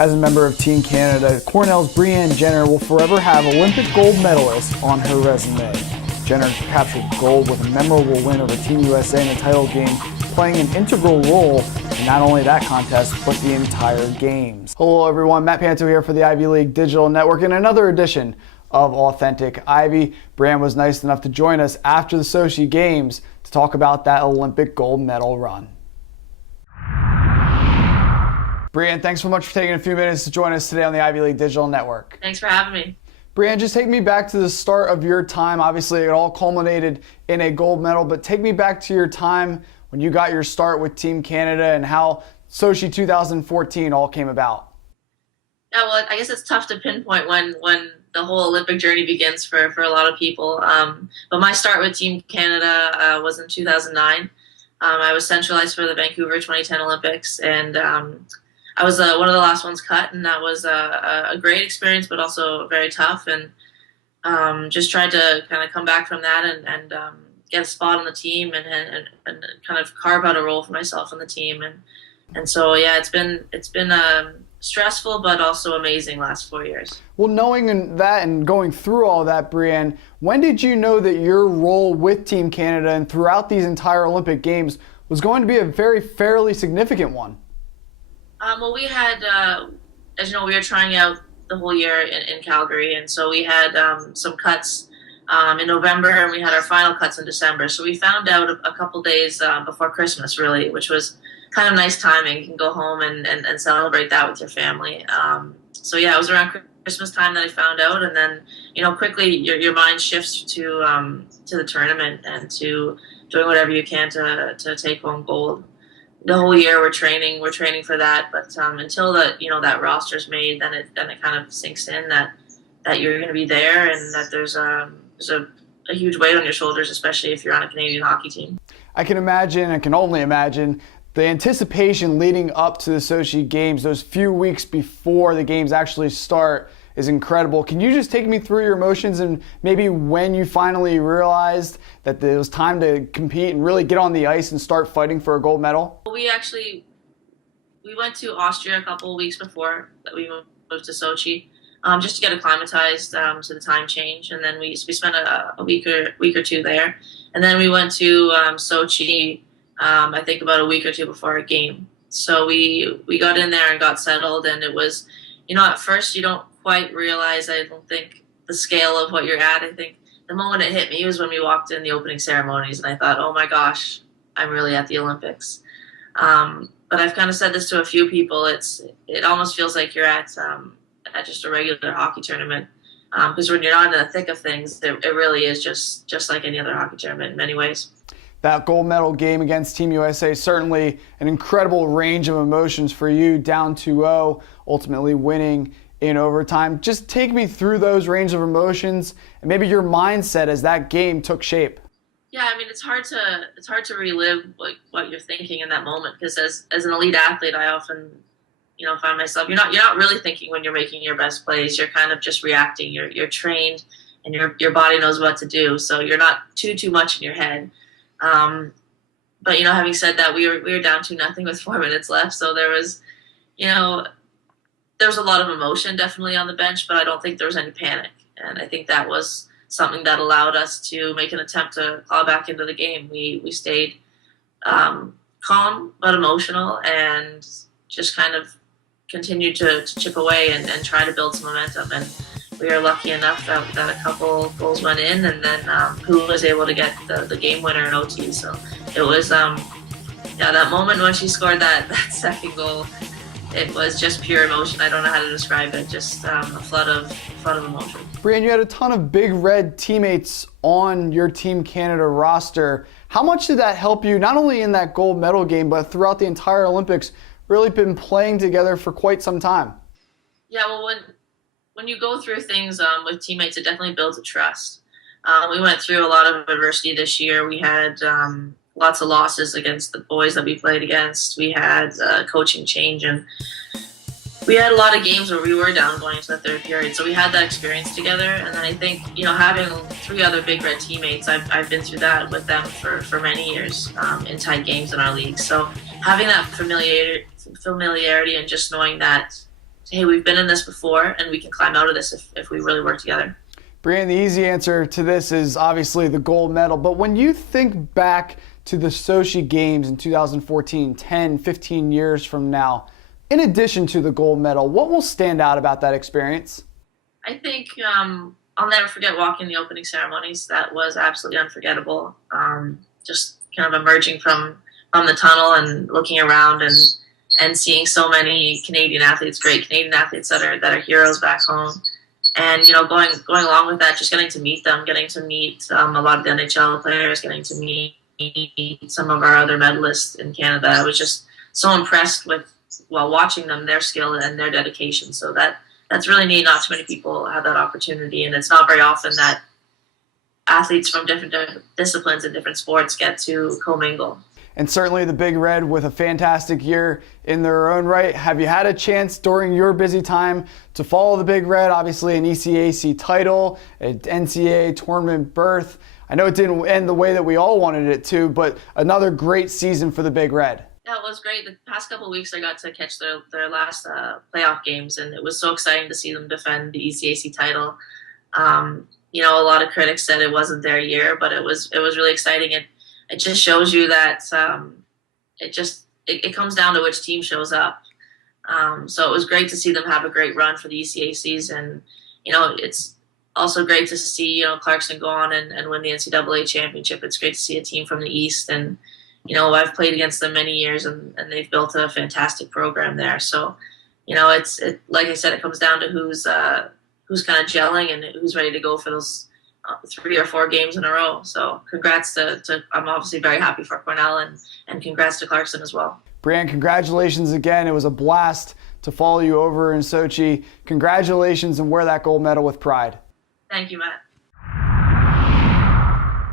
As a member of Team Canada, Cornell's Brianne Jenner will forever have Olympic gold medalist on her resume. Jenner captured gold with a memorable win over Team USA in the title game, playing an integral role in not only that contest, but the entire games. Hello everyone, Matt Panto here for the Ivy League Digital Network in another edition of Authentic Ivy. Brianne was nice enough to join us after the Sochi Games to talk about that Olympic gold medal run. Brianne, thanks so much for taking a few minutes to join us today on the Ivy League Digital Network. Thanks for having me. Brianne, just take me back to the start of your time. Obviously, it all culminated in a gold medal, but take me back to your time when you got your start with Team Canada and how Sochi 2014 all came about. Yeah, well, I guess it's tough to pinpoint when the whole Olympic journey begins for a lot of people. But my start with Team Canada was in 2009. I was centralized for the Vancouver 2010 Olympics, and I was one of the last ones cut, and that was a great experience, but also very tough. And just tried to kind of come back from that and get a spot on the team and kind of carve out a role for myself on the team. And so yeah, it's been stressful, but also amazing last 4 years. Well, knowing that and going through all that, Brianne, when did you know that your role with Team Canada and throughout these entire Olympic Games was going to be a fairly significant one? Well, we had, as you know, we were trying out the whole year in Calgary, and so we had some cuts in November, and we had our final cuts in December. So we found out a couple days before Christmas, really, which was kind of nice timing. You can go home and celebrate that with your family. So yeah, it was around Christmas time that I found out, and then quickly your mind shifts to the tournament and to doing whatever you can to take home gold. The whole year we're training for that, but until that roster's made, then it kind of sinks in that you're going to be there, and that there's a huge weight on your shoulders, especially if you're on a Canadian hockey team. I can only imagine the anticipation leading up to the Sochi Games, those few weeks before the games actually start, is incredible. Can you just take me through your emotions and maybe when you finally realized that it was time to compete and really get on the ice and start fighting for a gold medal? We went to Austria a couple of weeks before that we moved to Sochi, just to get acclimatized to the time change, and then we spent a week or two there, and then we went to Sochi. I think about a week or two before our game. So we got in there and got settled, and it was, at first you don't quite realize, I don't think, the scale of what you're at. I think the moment it hit me was when we walked in the opening ceremonies, and I thought, oh my gosh, I'm really at the Olympics. But I've kind of said this to a few people. It almost feels like you're at just a regular hockey tournament, because when you're not in the thick of things, it really is just like any other hockey tournament in many ways. That gold medal game against Team USA, certainly an incredible range of emotions for you, down 2-0, ultimately winning in overtime. Just take me through those range of emotions and maybe your mindset as that game took shape. Yeah, I mean, it's hard to relive what you're thinking in that moment, because as an elite athlete, I often find myself, you're not really thinking when you're making your best plays. You're kind of just reacting. You're trained, and your body knows what to do, so you're not too much in your head. But having said that, we were down 2-0 with 4 minutes left, so there was a lot of emotion definitely on the bench, but I don't think there was any panic, and I think that was something that allowed us to make an attempt to claw back into the game. We stayed calm but emotional, and just kind of continued to chip away and try to build some momentum. And we were lucky enough that a couple goals went in, and then who was able to get the game winner in OT. So it was that moment when she scored that second goal, it was just pure emotion. I don't know how to describe it, just a flood of emotion. Brianne, you had a ton of big red teammates on your Team Canada roster. How much did that help you, not only in that gold medal game, but throughout the entire Olympics, really been playing together for quite some time? Yeah, well, when you go through things with teammates, it definitely builds a trust. We went through a lot of adversity this year. We had lots of losses against the boys that we played against. We had coaching change, and we had a lot of games where we were down going into the third period. So we had that experience together. And then I think, having 3 other Big Red teammates, I've been through that with them for many years in tight games in our league. So having that familiarity and just knowing that hey, we've been in this before and we can climb out of this if we really work together. Brianne, the easy answer to this is obviously the gold medal. But when you think back to the Sochi Games in 2014, 10, 15 years from now, in addition to the gold medal, what will stand out about that experience? I think I'll never forget walking the opening ceremonies. That was absolutely unforgettable. Just kind of emerging from the tunnel and looking around and seeing so many Canadian athletes, great Canadian athletes that are heroes back home. And, going along with that, just getting to meet them, getting to meet a lot of the NHL players, getting to meet some of our other medalists in Canada. I was just so impressed with, while watching them, their skill and their dedication. So that's really neat. Not too many people have that opportunity, and it's not very often that athletes from different disciplines and different sports get to commingle. And certainly the Big Red with a fantastic year in their own right. Have you had a chance during your busy time to follow the Big Red? Obviously an ECAC title, an NCAA tournament berth. I know it didn't end the way that we all wanted it to, but another great season for the Big Red. Yeah, it was great. The past couple of weeks I got to catch their last playoff games, and it was so exciting to see them defend the ECAC title. A lot of critics said it wasn't their year, but it was really exciting. It just shows you that it comes down to which team shows up. So it was great to see them have a great run for the ECACs, and it's also great to see Clarkson go on and win the NCAA championship. It's great to see a team from the East, and I've played against them many years, and they've built a fantastic program there. So it's like I said, it comes down to who's kind of gelling and who's ready to go for those 3 or 4 games in a row. So congrats to I'm obviously very happy for Cornell, and congrats to Clarkson as well. Brianne, congratulations again. It was a blast to follow you over in Sochi. Congratulations and wear that gold medal with pride. Thank you, Matt.